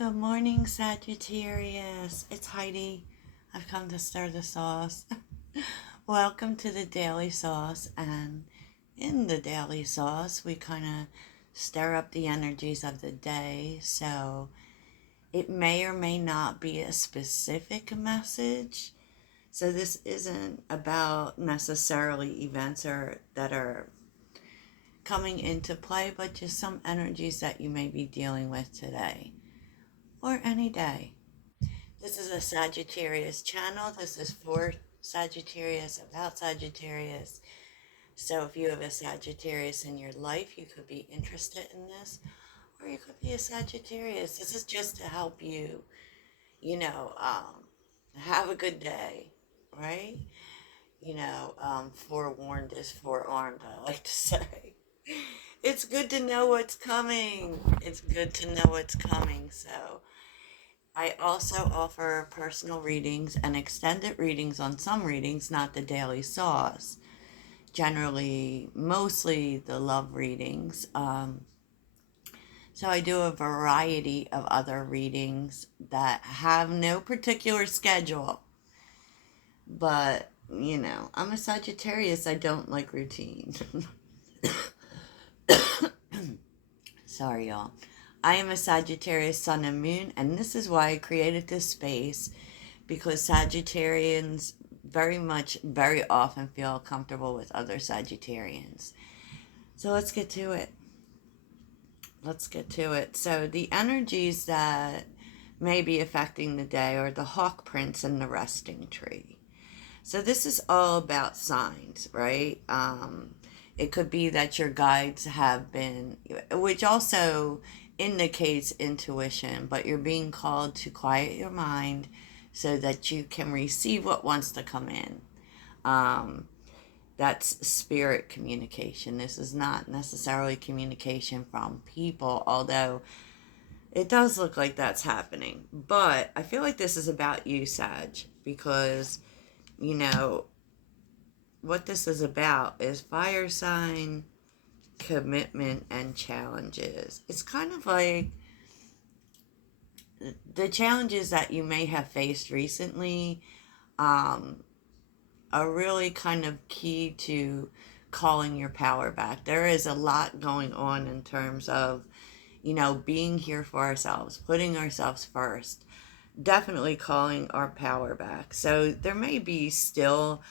Good morning, Sagittarius. It's Heidi. I've come to stir the sauce. Welcome to the Daily Sauce. And in the Daily Sauce, we kind of stir up the energies of the day. So it may or may not be a specific message. So this isn't about necessarily events that are coming into play, but just some energies that you may be dealing with today or any day. This is a Sagittarius channel. This is for Sagittarius, about Sagittarius. So if you have a Sagittarius in your life, you could be interested in this, or you could be a Sagittarius. This is just to help you, you know, have a good day, right? Forewarned is forearmed, I like to say. It's good to know what's coming. It's good to know what's coming. So I also offer personal readings and extended readings on some readings, not the daily sauce. Generally, mostly the love readings. So I do a variety of other readings that have no particular schedule. But, I'm a Sagittarius. I don't like routine. Sorry, y'all. I am a Sagittarius sun and moon, and this is why I created this space, because Sagittarians very often feel comfortable with other Sagittarians. So let's get to it. So the energies that may be affecting the day are the hawk prince and the resting tree. So this is all about signs, right? It could be that your guides have been, which also indicates intuition, but you're being called to quiet your mind so that you can receive what wants to come in. That's spirit communication. This is not necessarily communication from people, although it does look like that's happening. But I feel like this is about you, Sag, because, what this is about is fire sign, commitment, and challenges. It's kind of like the challenges that you may have faced recently are really kind of key to calling your power back. There is a lot going on in terms of, being here for ourselves, putting ourselves first, definitely calling our power back. So there may be still,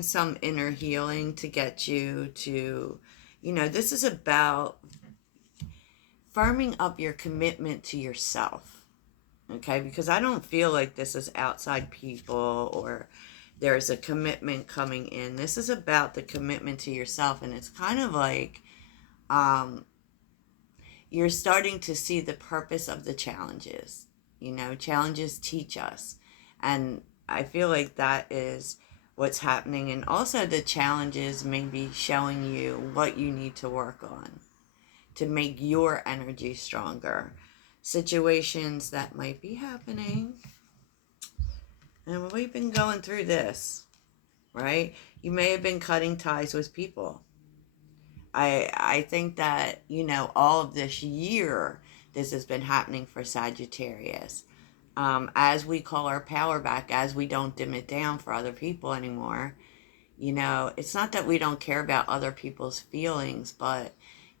some inner healing to get you to, this is about firming up your commitment to yourself. Okay, because I don't feel like this is outside people or there's a commitment coming in. This is about the commitment to yourself, and it's kind of like you're starting to see the purpose of the challenges. Challenges teach us, and I feel like that is what's happening. And also the challenges may be showing you what you need to work on to make your energy stronger. Situations that might be happening, and we've been going through this, right? You may have been cutting ties with people. I think that, all of this year, this has been happening for Sagittarius. As we call our power back, as we don't dim it down for other people anymore, it's not that we don't care about other people's feelings, but,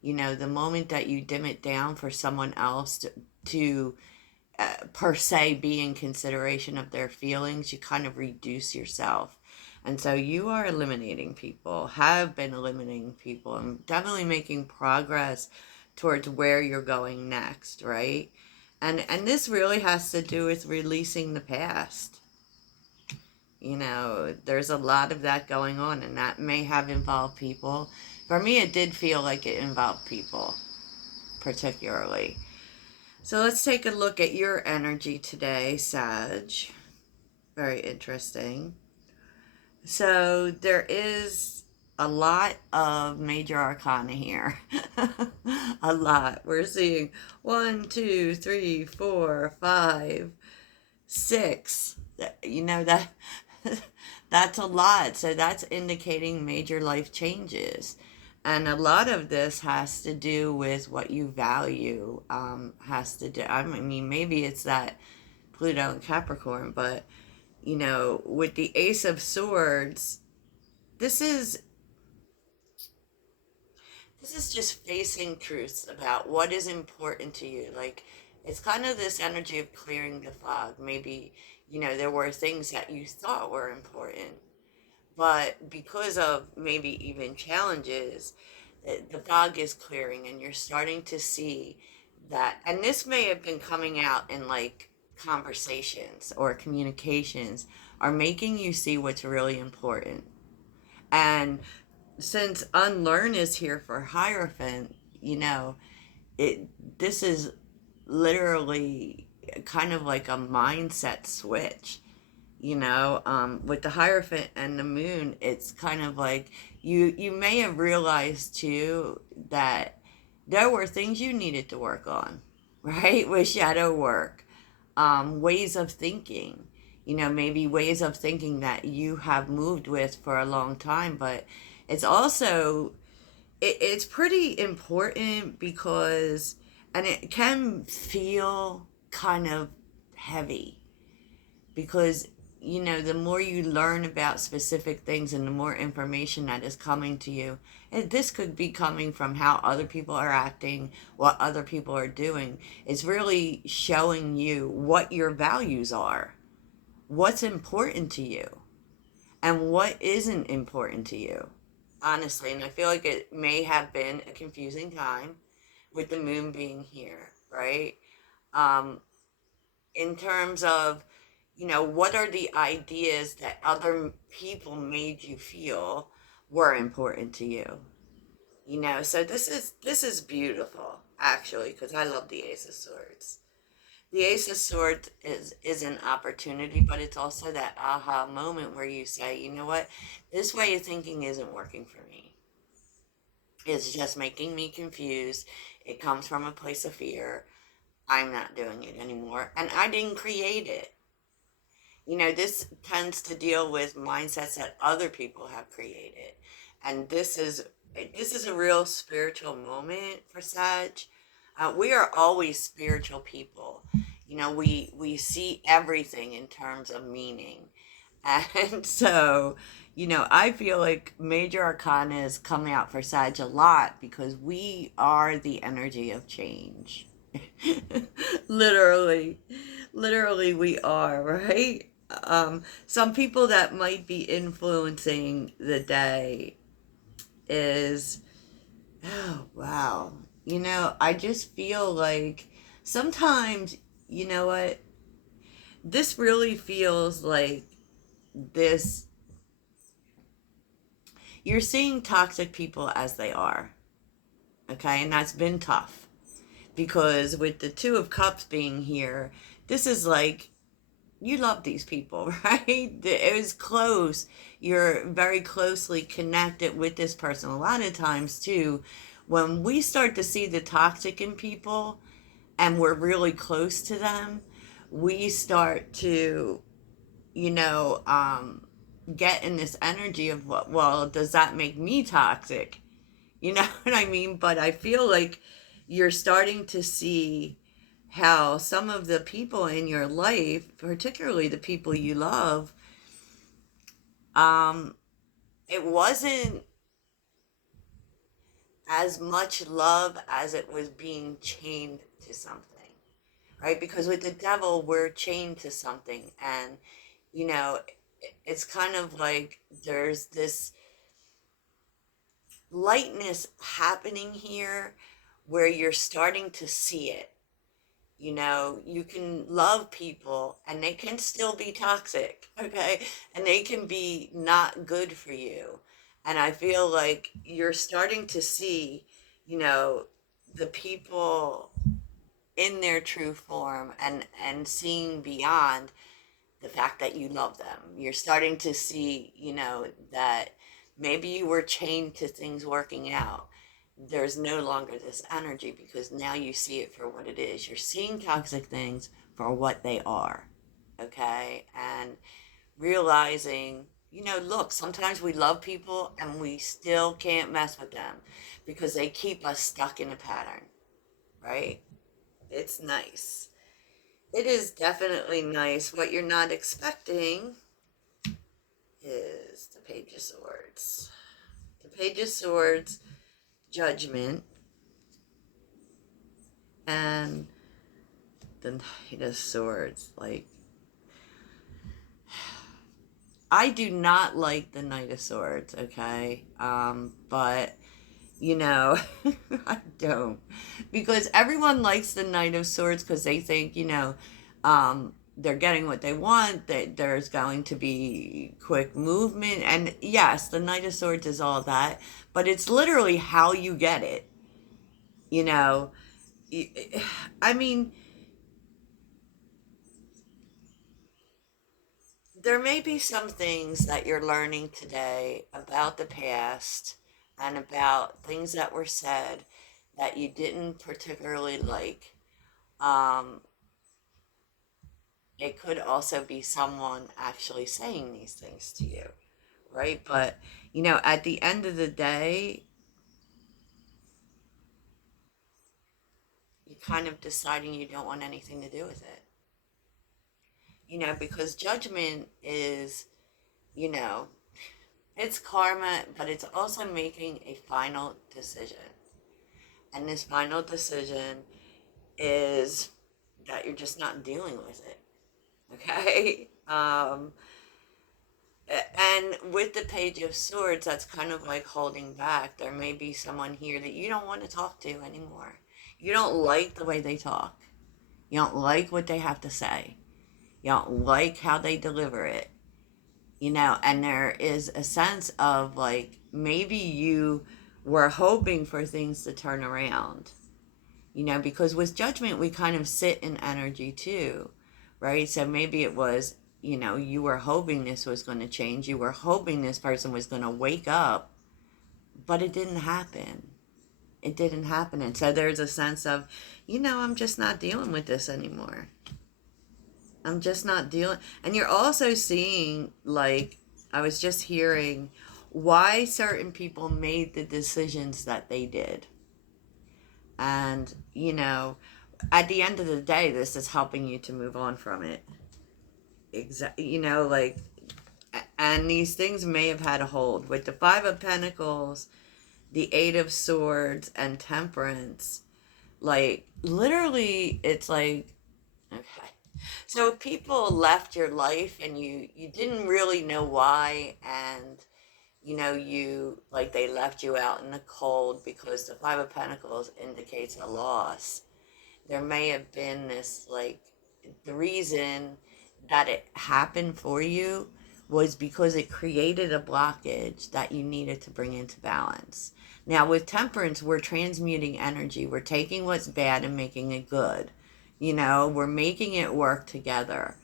the moment that you dim it down for someone else to per se be in consideration of their feelings, you kind of reduce yourself. And so you are eliminating people, have been eliminating people, and definitely making progress towards where you're going next, right? And this really has to do with releasing the past. There's a lot of that going on, and that may have involved people. For me, it did feel like it involved people, particularly. So let's take a look at your energy today, Sag. Very interesting. So there is a lot of major arcana here. A lot. We're seeing 1, 2, 3, 4, 5, 6. That's a lot. So that's indicating major life changes. And a lot of this has to do with what you value. Has to do, I mean, maybe it's that Pluto and Capricorn, but with the Ace of Swords, this is this is just facing truths about what is important to you. Like, it's kind of this energy of clearing the fog. Maybe, there were things that you thought were important, but because of maybe even challenges, the fog is clearing and you're starting to see that. And this may have been coming out in like conversations or communications, are making you see what's really important. And since unlearn is here for Hierophant, it this is literally kind of like a mindset switch. With the Hierophant and the Moon, it's kind of like you may have realized too that there were things you needed to work on, right? With shadow work, ways of thinking, maybe ways of thinking that you have moved with for a long time, but it's also it's pretty important because, and it can feel kind of heavy because the more you learn about specific things and the more information that is coming to you, and this could be coming from how other people are acting, what other people are doing, it's really showing you what your values are, what's important to you, and what isn't important to you, honestly. And I feel like it may have been a confusing time with the moon being here, right? um in terms of, what are the ideas that other people made you feel were important to you? So this is beautiful, actually, because I love the Ace of Swords. The Ace of Swords is an opportunity, but it's also that aha moment where you say, you know what, this way of thinking isn't working for me. It's just making me confused. It comes from a place of fear. I'm not doing it anymore, and I didn't create it. This tends to deal with mindsets that other people have created. And this is a real spiritual moment for Sag. We are always spiritual people. We see everything in terms of meaning. And so, I feel like major arcana is coming out for Sag a lot because we are the energy of change. Literally, literally, we are, right? Some people that might be influencing the day is, oh, wow. I just feel like sometimes, you know what? This really feels like this. You're seeing toxic people as they are, okay? And that's been tough because with the Two of Cups being here, this is like you love these people, right? It was close. You're very closely connected with this person. A lot of times, too, when we start to see the toxic in people and we're really close to them, we start to, you know, um, get in this energy of, well, does that make me toxic? You know what I mean? But I feel like you're starting to see how some of the people in your life, particularly the people you love, um, it wasn't as much love as it was being chained to something, right? Because with the devil, we're chained to something. And, it's kind of like there's this lightness happening here where you're starting to see it. You can love people and they can still be toxic, okay? And they can be not good for you. And I feel like you're starting to see, you know, the people in their true form and seeing beyond the fact that you love them. You're starting to see, that maybe you were chained to things working out. There's no longer this energy because now you see it for what it is. You're seeing toxic things for what they are. Okay? And realizing, Look, sometimes we love people and we still can't mess with them because they keep us stuck in a pattern, right? It's nice. It is definitely nice. What you're not expecting is the Page of Swords. The Page of Swords, Judgment, and the Knight of Swords. Like, I do not like the Knight of Swords, okay? But, you know, I don't. Because everyone likes the Knight of Swords because they think, they're getting what they want, that there's going to be quick movement. And yes, the Knight of Swords is all that, but it's literally how you get it. You know, I mean, there may be some things that you're learning today about the past and about things that were said that you didn't particularly like. Um, it could also be someone actually saying these things to you, right? But, at the end of the day, you're kind of deciding you don't want anything to do with it. Because judgment is, you know, it's karma, but it's also making a final decision. And this final decision is that you're just not dealing with it. Okay? And with the Page of Swords, that's kind of like holding back. There may be someone here that you don't want to talk to anymore. You don't like the way they talk. You don't like what they have to say. You don't like how they deliver it. And there is a sense of like maybe you were hoping for things to turn around. Because with judgment, we kind of sit in energy too, right? So maybe it was, you were hoping this was going to change. You were hoping this person was going to wake up, but it didn't happen. It didn't happen. And so there's a sense of, I'm just not dealing with this anymore. I'm just not dealing. And you're also seeing, like, I was just hearing why certain people made the decisions that they did. And, at the end of the day, this is helping you to move on from it. Exactly. Like, and these things may have had a hold. With the Five of Pentacles, the Eight of Swords, and Temperance, like, literally, it's like, okay. So people left your life and you didn't really know why, and they left you out in the cold because the Five of Pentacles indicates a loss. There may have been this, like, the reason that it happened for you was because it created a blockage that you needed to bring into balance. Now with Temperance, we're transmuting energy. We're taking what's bad and making it good. We're making it work together.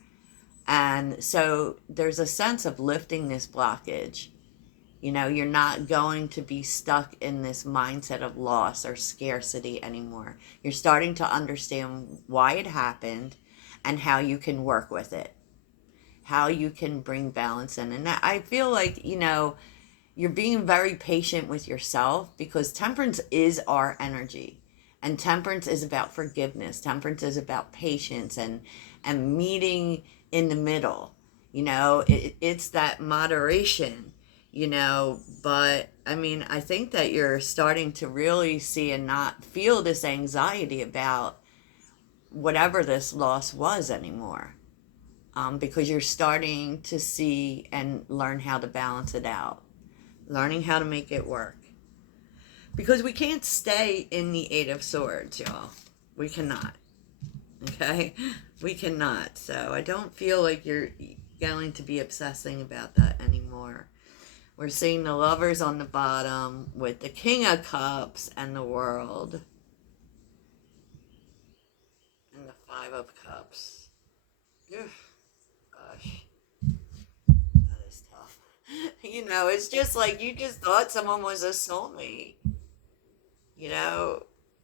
And so there's a sense of lifting this blockage. You're not going to be stuck in this mindset of loss or scarcity anymore. You're starting to understand why it happened and how you can work with it, how you can bring balance in. And I feel like, you're being very patient with yourself because Temperance is our energy. And Temperance is about forgiveness. Temperance is about patience and meeting in the middle. It's that moderation, but I mean, I think that you're starting to really see and not feel this anxiety about whatever this loss was anymore. Because you're starting to see and learn how to balance it out, learning how to make it work. Because we can't stay in the Eight of Swords, y'all. We cannot. Okay? We cannot. So I don't feel like you're going to be obsessing about that anymore. We're seeing the Lovers on the bottom with the King of Cups and the World. And the Five of Cups. Ugh. Gosh. That is tough. It's just like you just thought someone was a soulmate.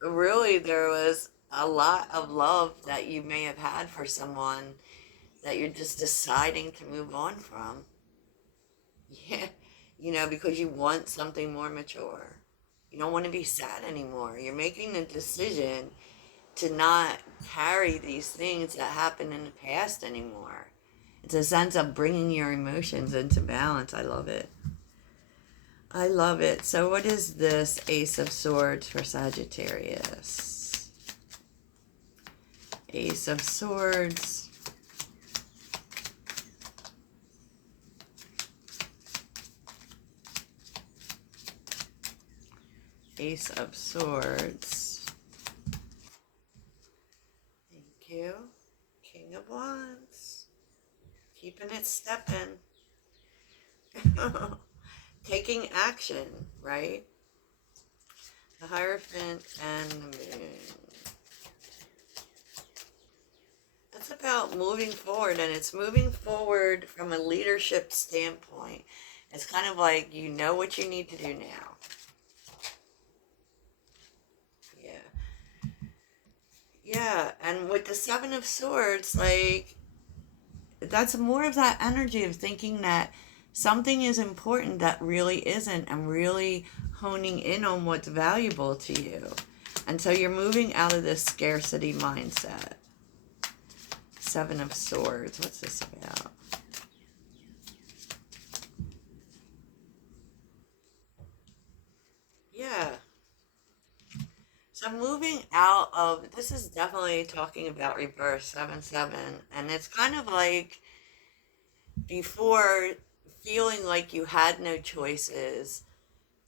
Really there was a lot of love that you may have had for someone that you're just deciding to move on from. Yeah, you know, because you want something more mature. You don't want to be sad anymore. You're making the decision to not carry these things that happened in the past anymore. It's a sense of bringing your emotions into balance. I love it. I love it. So, what is this Ace of Swords for Sagittarius? Ace of Swords. Ace of Swords. Thank you. King of Wands. Keeping it stepping. Taking action, right? The Hierophant and the Moon. That's about moving forward, and it's moving forward from a leadership standpoint. It's kind of like you know what you need to do now. Yeah. Yeah, and with the Seven of Swords, like, that's more of that energy of thinking that something is important that really isn't, and really honing in on what's valuable to you. And so you're moving out of this scarcity mindset. Seven of Swords. What's this about? Yeah. So moving out of, this is definitely talking about reverse 7-7. And it's kind of like before feeling like you had no choices,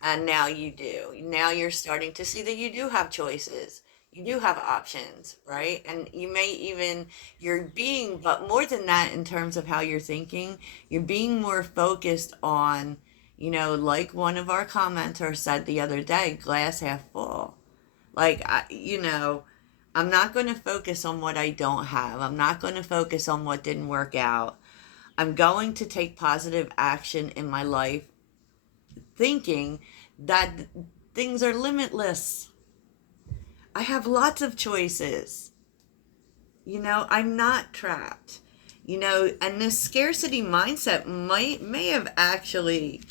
and now you do. Now you're starting to see that you do have choices. You do have options, right? And you may even, you're being, but more than that, in terms of how you're thinking, you're being more focused on, you know, like one of our commenters said the other day, glass half full. Like, you know, I'm not going to focus on what I don't have. I'm not going to focus on what didn't work out. I'm going to take positive action in my life, thinking that things are limitless. I have lots of choices. You know, I'm not trapped. You know, and this scarcity mindset may have actually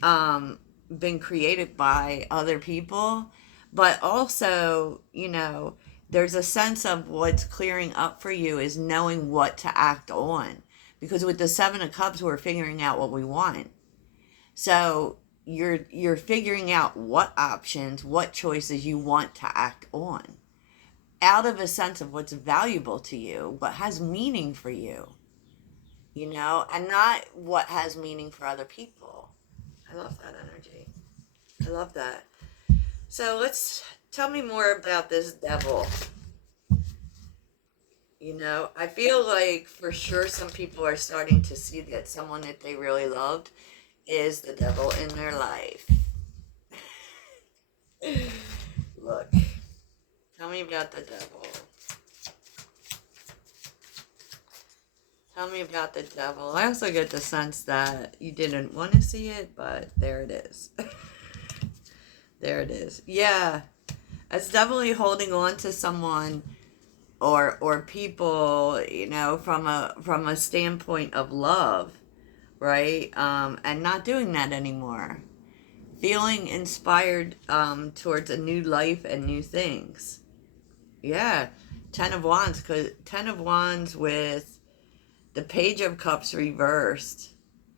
been created by other people, but also, you know, there's a sense of what's clearing up for you is knowing what to act on. Because with the Seven of Cups, we're figuring out what we want. So you're figuring out what options, what choices you want to act on, out of a sense of what's valuable to you, what has meaning for you, you know, and not what has meaning for other people. I love that energy. I love that. So let's tell me more about this devil. You know, I feel like for sure some people are starting to see that someone that they really loved is the devil in their life. Look, tell me about the devil. Tell me about the devil. I also get the sense that you didn't want to see it, but there it is. There it is. Yeah, it's definitely holding on to someone or people, you know, from a standpoint of love, right? And not doing that anymore. Feeling inspired towards a new life and new things. Yeah, Ten of Wands, cause Ten of Wands with the Page of Cups reversed.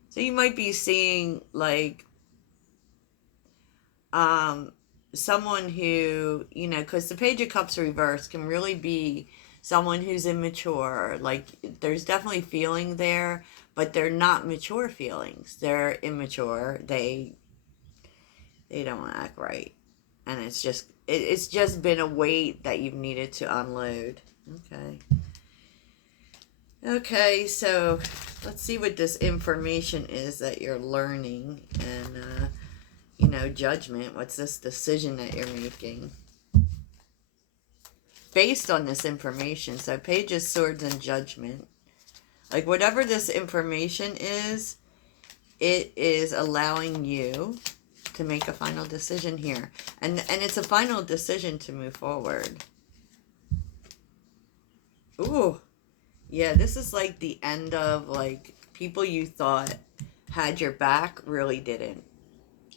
So you might be seeing like um someone who, you know, because the Page of Cups reversed can really be someone who's immature. Like there's definitely feeling there, but they're not mature feelings. They're immature. They don't act right, and it's just been a weight that you've needed to unload. Okay. Okay, so let's see what this information is that you're learning, and you know, judgment. What's this decision that you're making based on this information? So Page of Swords and Judgment. Like whatever this information is, it is allowing you to make a final decision here. And it's a final decision to move forward. Ooh. Yeah, this is like the end of like people you thought had your back really didn't.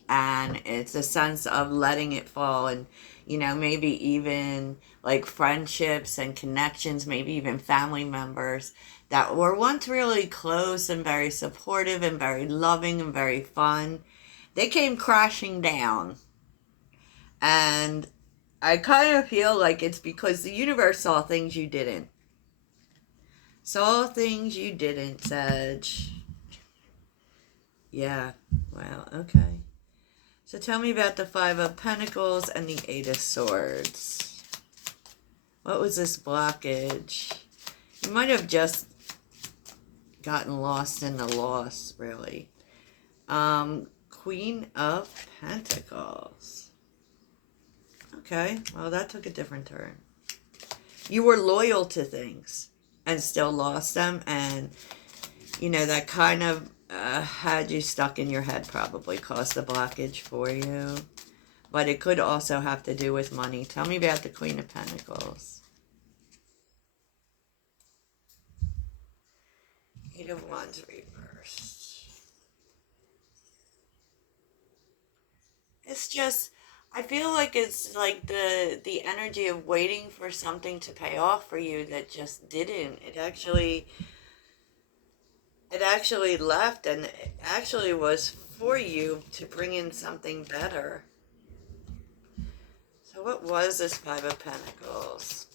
And it's a sense of letting it fall, and maybe even like friendships and connections, maybe even family members that were once really close and very supportive and very loving and very fun, they came crashing down. And I kind of feel like it's because the universe saw things you didn't. Saw things you didn't, Sag. Yeah, well, okay. So tell me about the Five of Pentacles and the Eight of Swords. What was this blockage? You might have just gotten lost in the loss, really. Queen of Pentacles. Okay, well, that took a different turn. You were loyal to things and still lost them, and that kind of had you stuck in your head, probably caused the blockage for you. But it could also have to do with money. Tell me about the Queen of Pentacles. Eight of Wands reversed. It's just, I feel like it's like the energy of waiting for something to pay off for you that just didn't. It actually left, and it actually was for you to bring in something better. So what was this Five of Pentacles?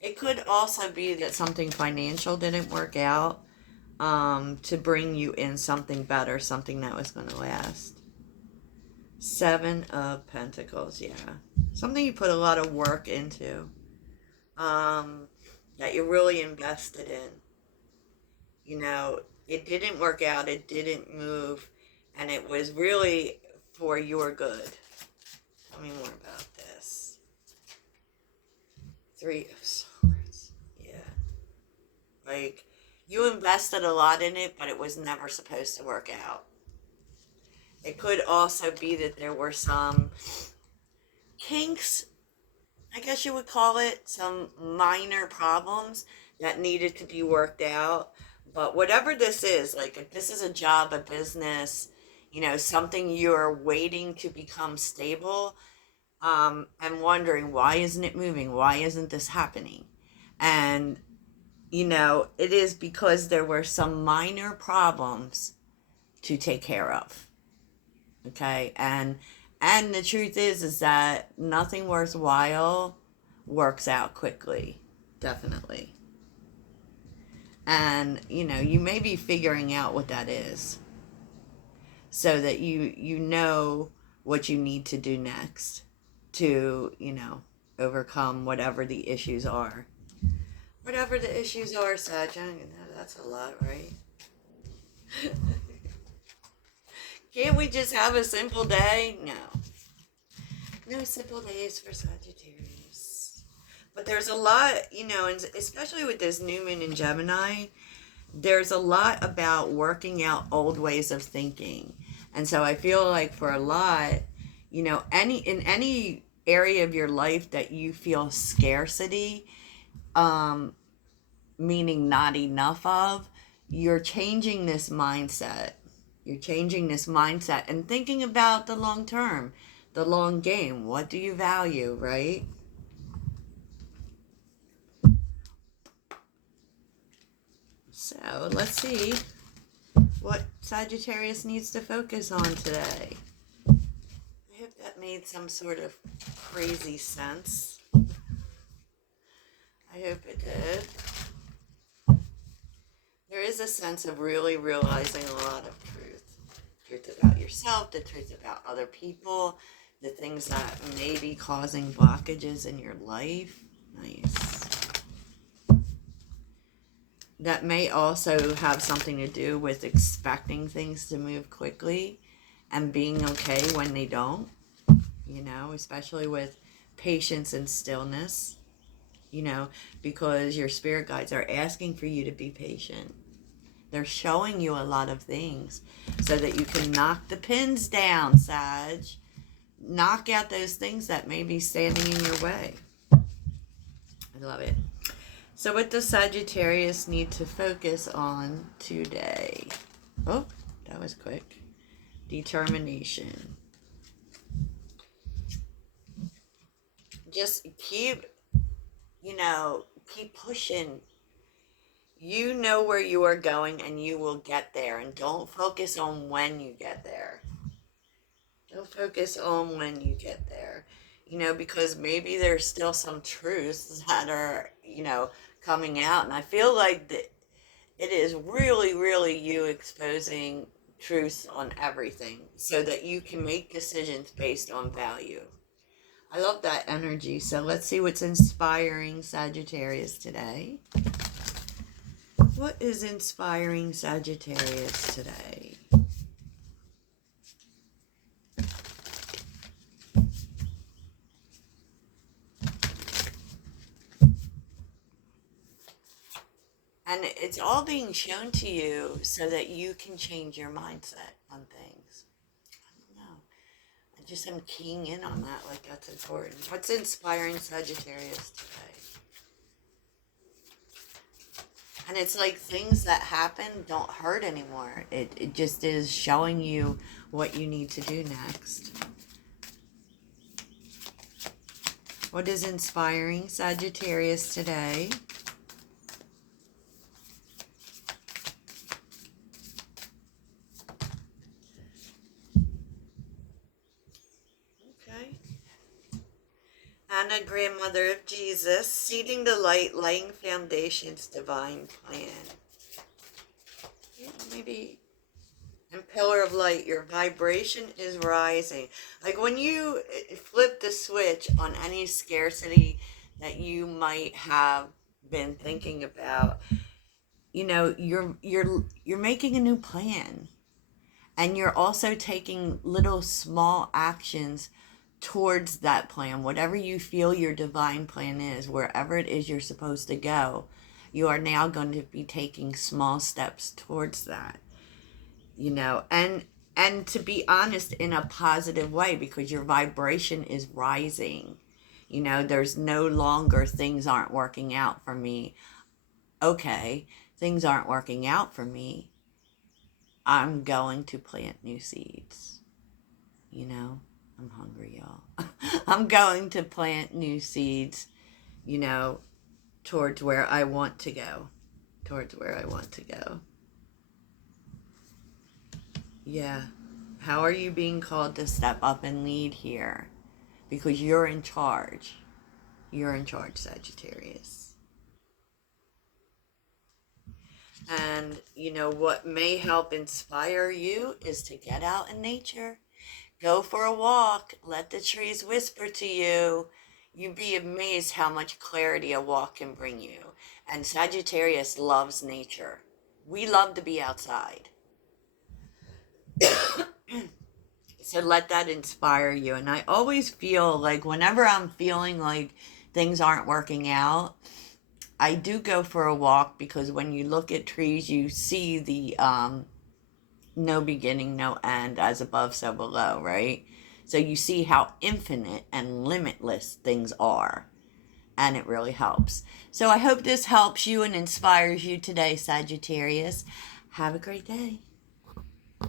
It could also be that something financial didn't work out to bring you in something better, something that was going to last. Seven of Pentacles, yeah. Something you put a lot of work into, that you really invested in. It didn't work out, it didn't move, and it was really for your good. Tell me more about this. Three of Swords, yeah. Like, you invested a lot in it, but it was never supposed to work out. It could also be that there were some kinks, I guess you would call it, some minor problems that needed to be worked out. But whatever this is, like if this is a job, a business, something you're waiting to become stable, and wondering, why isn't it moving? Why isn't this happening? And, it is because there were some minor problems to take care of. Okay? And the truth is that nothing worthwhile works out quickly. Definitely. And, you may be figuring out what that is, so that you know what you need to do next to, overcome whatever the issues are. Whatever the issues are, Sag. That's a lot, right? Can't we just have a simple day? No. No simple days for Sagittarius. But there's a lot, and especially with this new moon in Gemini, there's a lot about working out old ways of thinking. And so I feel like for a lot, in any area of your life that you feel scarcity, meaning not enough of, you're changing this mindset. You're changing this mindset and thinking about the long term, the long game. What do you value, right? So let's see what Sagittarius needs to focus on today. I hope that made some sort of crazy sense. I hope it did. There is a sense of really realizing a lot of truth. Truth about yourself, the truth about other people, the things that may be causing blockages in your life. Nice. That may also have something to do with expecting things to move quickly and being okay when they don't, especially with patience and stillness, because your spirit guides are asking for you to be patient. They're showing you a lot of things so that you can knock the pins down, Sag. Knock out those things that may be standing in your way. I love it. So what does Sagittarius need to focus on today? Oh, that was quick. Determination. Just keep, keep pushing. You know where you are going and you will get there. And don't focus on when you get there. Don't focus on when you get there. Because maybe there's still some truths that are, coming out. And I feel like that it is really, really you exposing truths on everything so that you can make decisions based on value. I love that energy. So let's see what's inspiring Sagittarius today. What is inspiring Sagittarius today? And it's all being shown to you so that you can change your mindset on things. I don't know. I just am keying in on that like that's important. What's inspiring Sagittarius today? And it's like things that happen don't hurt anymore. It just is showing you what you need to do next. What is inspiring Sagittarius today? Okay. Anna, grandmother of Jesus, seeding the light, laying foundations, divine plan. Yeah, maybe. And pillar of light, your vibration is rising. Like when you flip the switch on any scarcity that you might have been thinking about, you're making a new plan. And you're also taking little small actions towards that plan. Whatever you feel your divine plan is, wherever it is you're supposed to go, you are now going to be taking small steps towards that. And to be honest, in a positive way, because your vibration is rising. There's no longer things aren't working out for me. Okay, things aren't working out for me. I'm going to plant new seeds. I'm hungry, y'all. I'm going to plant new seeds, towards where I want to go. Towards where I want to go. Yeah. How are you being called to step up and lead here? Because you're in charge. You're in charge, Sagittarius. And, what may help inspire you is to get out in nature. Go for a walk. Let the trees whisper to you. You'd be amazed how much clarity a walk can bring you. And Sagittarius loves nature. We love to be outside. So let that inspire you. And I always feel like whenever I'm feeling like things aren't working out, I do go for a walk, because when you look at trees, you see the no beginning, no end, as above, so below, right? So you see how infinite and limitless things are. And it really helps. So I hope this helps you and inspires you today, Sagittarius. Have a great day.